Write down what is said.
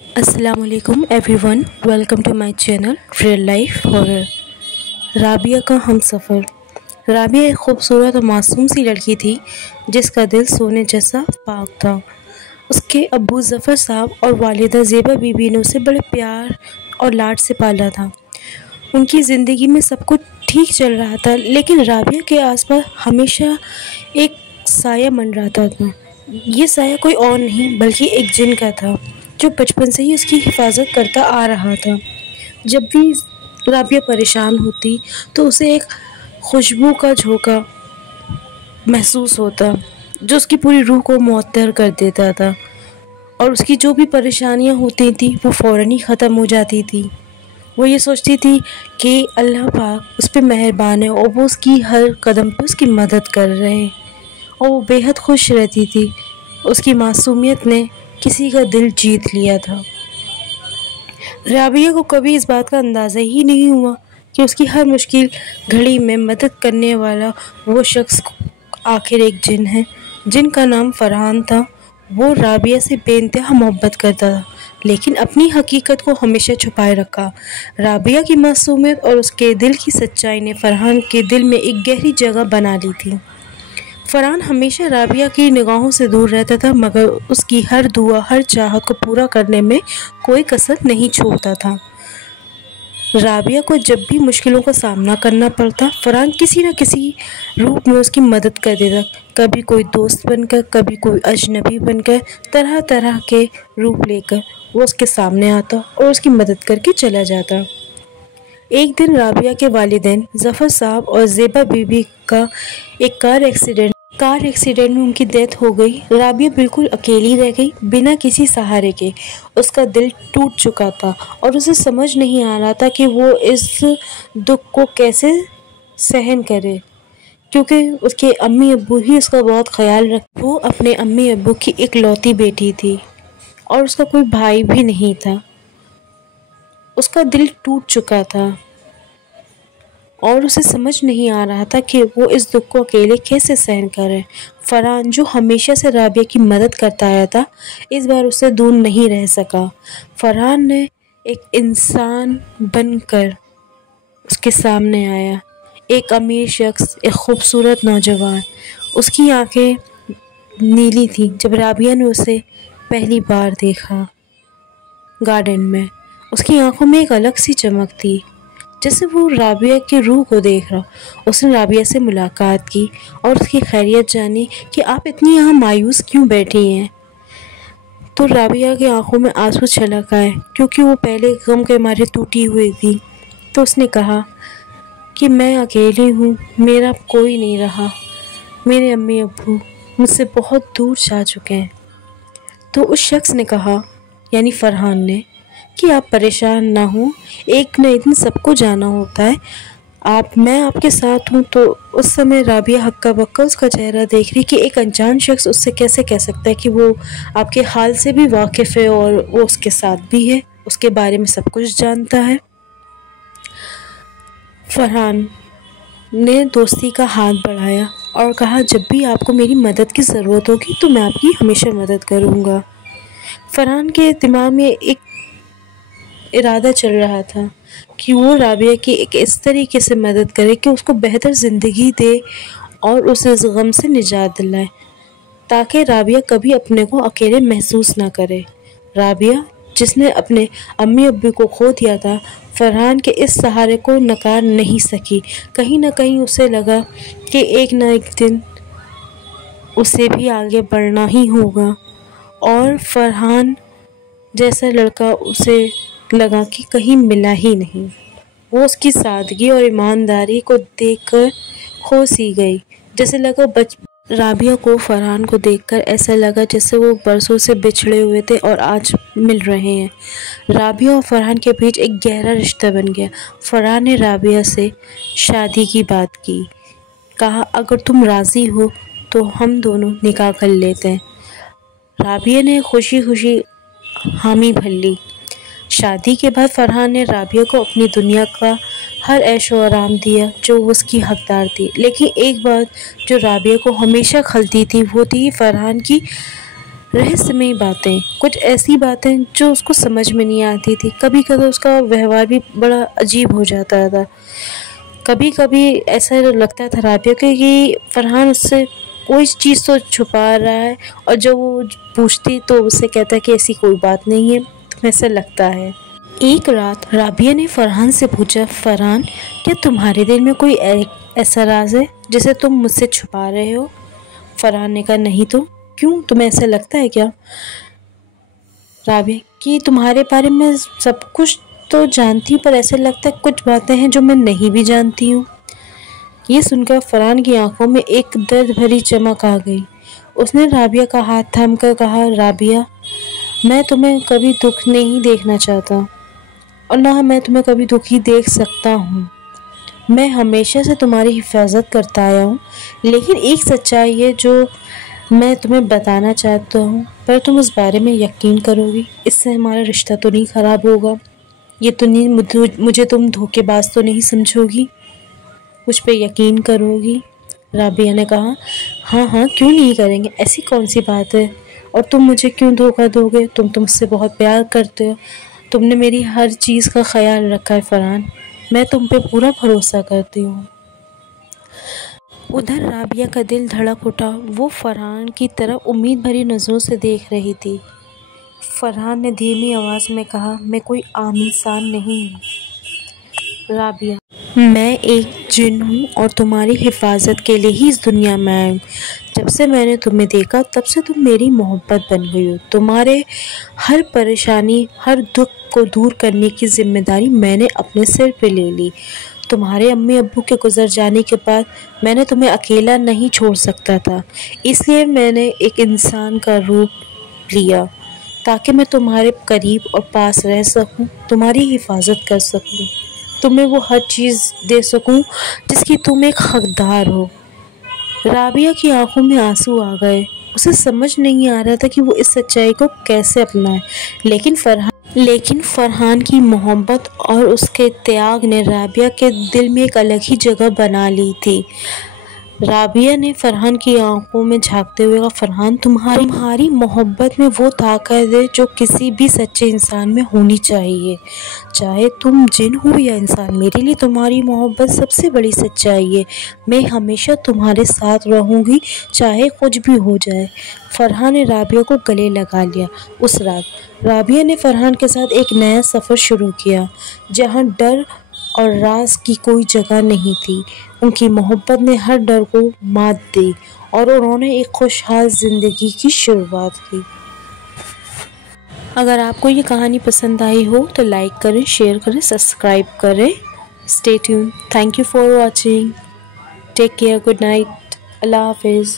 अस्सलामुअलैकुम everyone, welcome to my channel real life horror. Rabia का हमसफ़र। राबिया एक खूबसूरत और मासूम सी लड़की थी जिसका दिल सोने जैसा पाक था। उसके अब्बू ज़फ़र साहब और वालिदा ज़ेबा बीबी ने उसे बड़े प्यार और लाड से पाला था। उनकी ज़िंदगी में सब कुछ ठीक चल रहा था, लेकिन राबिया के आसपास हमेशा एक साया मंडराता था। ये साया कोई और नहीं बल्कि एक जिन का था जो बचपन से ही उसकी हिफाजत करता आ रहा था। जब भी राबिया परेशान होती तो उसे एक खुशबू का झोंका महसूस होता जो उसकी पूरी रूह को मुअत्तर कर देता था, और उसकी जो भी परेशानियां होती थी वो फ़ौरन ही ख़त्म हो जाती थी। वो ये सोचती थी कि अल्लाह पाक उस पर मेहरबान है और वो उसकी हर कदम पे उसकी मदद कर रहे हैं, और वो बेहद खुश रहती थी। उसकी मासूमियत ने किसी का दिल जीत लिया था। राबिया को कभी इस बात का अंदाज़ा ही नहीं हुआ कि उसकी हर मुश्किल घड़ी में मदद करने वाला वो शख्स आखिर एक जिन है, जिनका नाम फरहान था। वो राबिया से बेइंतहा मोहब्बत करता था, लेकिन अपनी हकीकत को हमेशा छुपाए रखा। राबिया की मासूमियत और उसके दिल की सच्चाई ने फरहान के दिल में एक गहरी जगह बना ली थी। फरहान हमेशा राबिया की निगाहों से दूर रहता था, मगर उसकी हर दुआ, हर चाहत को पूरा करने में कोई कसर नहीं छोड़ता था। राबिया को जब भी मुश्किलों का सामना करना पड़ता, फरहान किसी न किसी रूप में उसकी मदद कर देता। कभी कोई दोस्त बनकर, कभी कोई अजनबी बनकर, तरह तरह के रूप लेकर वो उसके सामने आता और उसकी मदद करके चला जाता। एक दिन राबिया के वालिदैन ज़फ़र साहब और ज़ेबा बीबी का एक कार एक्सीडेंट में उनकी डेथ हो गई। राबिया बिल्कुल अकेली रह गई, बिना किसी सहारे के। उसका दिल टूट चुका था और उसे समझ नहीं आ रहा था कि वो इस दुख को कैसे सहन करे, क्योंकि उसके अम्मी अब्बू ही उसका बहुत ख्याल रख। वो अपने अम्मी अब्बू की इकलौती बेटी थी और उसका कोई भाई भी नहीं था। उसका दिल टूट चुका था और उसे समझ नहीं आ रहा था कि वो इस दुख को अकेले कैसे सहन करे। फरहान, जो हमेशा से राबिया की मदद करता आया था, इस बार उससे दूर नहीं रह सका। फरहान ने एक इंसान बनकर उसके सामने आया, एक अमीर शख्स, एक खूबसूरत नौजवान। उसकी आंखें नीली थी जब राबिया ने उसे पहली बार देखा। गार्डन में उसकी आंखों में एक अलग सी चमक थी, जैसे वो राबिया की रूह को देख रहा। उसने राबिया से मुलाकात की और उसकी खैरियत जानी कि आप इतनी यहाँ मायूस क्यों बैठी हैं। तो राबिया की आंखों में आंसू छलक आए, क्योंकि वो पहले गम के मारे टूटी हुई थी। तो उसने कहा कि मैं अकेली हूँ, मेरा कोई नहीं रहा, मेरे अम्मी अब्बू मुझसे बहुत दूर जा चुके हैं। तो उस शख्स ने कहा, यानी फरहान ने, कि आप परेशान ना हो, एक न एक दिन सबको जाना होता है, मैं आपके साथ हूँ। तो उस समय राबिया हक्का बक्का उसका चेहरा देख रही कि एक अनजान शख्स उससे कैसे कह सकता है कि वो आपके हाल से भी वाकिफ़ है और वो उसके साथ भी है, उसके बारे में सब कुछ जानता है। फरहान ने दोस्ती का हाथ बढ़ाया और कहा, जब भी आपको मेरी मदद की ज़रूरत होगी तो मैं आपकी हमेशा मदद करूँगा। फरहान के दिमाग में एक इरादा चल रहा था कि वो राबिया की एक इस तरीके से मदद करे कि उसको बेहतर ज़िंदगी दे और उसे इस गम से निजात दिलाए, ताकि राबिया कभी अपने को अकेले महसूस ना करे। राबिया, जिसने अपने अम्मी अब्बू को खो दिया था, फरहान के इस सहारे को नकार नहीं सकी। कहीं ना कहीं उसे लगा कि एक न एक दिन उसे भी आगे बढ़ना ही होगा, और फरहान जैसा लड़का उसे लगा कि कहीं मिला ही नहीं। वो उसकी सादगी और ईमानदारी को देखकर खो सी गई। जैसे लगा राबिया को फरहान को देखकर ऐसा लगा जैसे वो बरसों से बिछड़े हुए थे और आज मिल रहे हैं। राबिया और फरहान के बीच एक गहरा रिश्ता बन गया। फरहान ने राबिया से शादी की बात की, कहा, अगर तुम राज़ी हो तो हम दोनों निकाह कर लेते हैं। राबिया ने खुशी खुशी हामी भर ली। शादी के बाद फरहान ने राबिया को अपनी दुनिया का हर ऐशो आराम दिया जो उसकी हकदार थी, लेकिन एक बात जो राबिया को हमेशा खलती थी वो थी फरहान की रहस्यमयी बातें, कुछ ऐसी बातें जो उसको समझ में नहीं आती थी। कभी कभी उसका व्यवहार भी बड़ा अजीब हो जाता था। कभी कभी ऐसा लगता था राबिया को कि फरहान उससे कोई चीज़ तो छुपा रहा है, और जब वो पूछती तो उससे कहता कि ऐसी कोई बात नहीं है, तुम्हें ऐसा लगता है। एक रात राबिया ने फरहान से पूछा, फरहान क्या तुम्हारे दिल में कोई ऐसा राज है जिसे तुम मुझसे छुपा रहे हो? फरहान ने कहा, नहीं तो क्यों, तुम्हें ऐसा लगता है क्या? राबिया कि तुम्हारे बारे में सब कुछ तो जानती हूँ, पर ऐसे लगता है कुछ बातें हैं जो मैं नहीं भी जानती हूँ। ये सुनकर फरहान की आंखों में एक दर्द भरी चमक आ गई। उसने राबिया का हाथ थामकर कहा, राबिया मैं तुम्हें कभी दुख नहीं देखना चाहता, और ना मैं तुम्हें कभी दुखी देख सकता हूँ। मैं हमेशा से तुम्हारी हिफाजत करता आया हूँ, लेकिन एक सच्चाई है जो मैं तुम्हें बताना चाहता हूँ, पर तुम उस बारे में यकीन करोगी? इससे हमारा रिश्ता तो नहीं ख़राब होगा? ये तो नहीं, मुझे तुम धोखेबाज तो नहीं समझोगी? मुझ पे यकीन करोगी? राबिया ने कहा, हाँ हाँ क्यों नहीं करेंगे, ऐसी कौन सी बात है, और तुम मुझे क्यों धोखा दोगे? तुम तो मुझसे बहुत प्यार करते हो, तुमने मेरी हर चीज़ का ख्याल रखा है फरहान, मैं तुम पे पूरा भरोसा करती हूँ। उधर राबिया का दिल धड़क उठा। वो फरहान की तरफ उम्मीद भरी नज़रों से देख रही थी। फरहान ने धीमी आवाज़ में कहा, मैं कोई आम इंसान नहीं हूँ राबिया, मैं एक जिन हूँ और तुम्हारी हिफाजत के लिए ही इस दुनिया में आई हूँ। जब से मैंने तुम्हें देखा तब से तुम मेरी मोहब्बत बन गई हो। तुम्हारे हर परेशानी, हर दुख को दूर करने की जिम्मेदारी मैंने अपने सिर पे ले ली। तुम्हारे अम्मी अब्बू के गुजर जाने के बाद मैंने तुम्हें अकेला नहीं छोड़ सकता था, इसलिए मैंने एक इंसान का रूप लिया ताकि मैं तुम्हारे करीब और पास रह सकूं, तुम्हारी हिफाजत कर सकूं, तुम्हें वो हर चीज़ दे सकूं जिसकी तुम एक हकदार हो। राबिया की आंखों में आंसू आ गए। उसे समझ नहीं आ रहा था कि वो इस सच्चाई को कैसे अपनाए, लेकिन फरहान की मोहब्बत और उसके त्याग ने राबिया के दिल में एक अलग ही जगह बना ली थी। राबिया ने फरहान की आंखों में झांकते हुए कहा, फरहान तुम्हारी मोहब्बत में वो ताकत है जो किसी भी सच्चे इंसान में होनी चाहिए। चाहे तुम जिन हो या इंसान, मेरे लिए तुम्हारी मोहब्बत सबसे बड़ी सच्चाई है। मैं हमेशा तुम्हारे साथ रहूँगी, चाहे कुछ भी हो जाए। फरहान ने राबिया को गले लगा लिया। उस रात राबिया ने फरहान के साथ एक नया सफ़र शुरू किया, जहाँ डर और राज की कोई जगह नहीं थी। उनकी मोहब्बत ने हर डर को मात दी और उन्होंने एक खुशहाल ज़िंदगी की शुरुआत की। अगर आपको ये कहानी पसंद आई हो तो लाइक करें, शेयर करें, सब्सक्राइब करें। Stay tune. Thank you for watching. Take care. Good night. अल्लाह हाफिज़।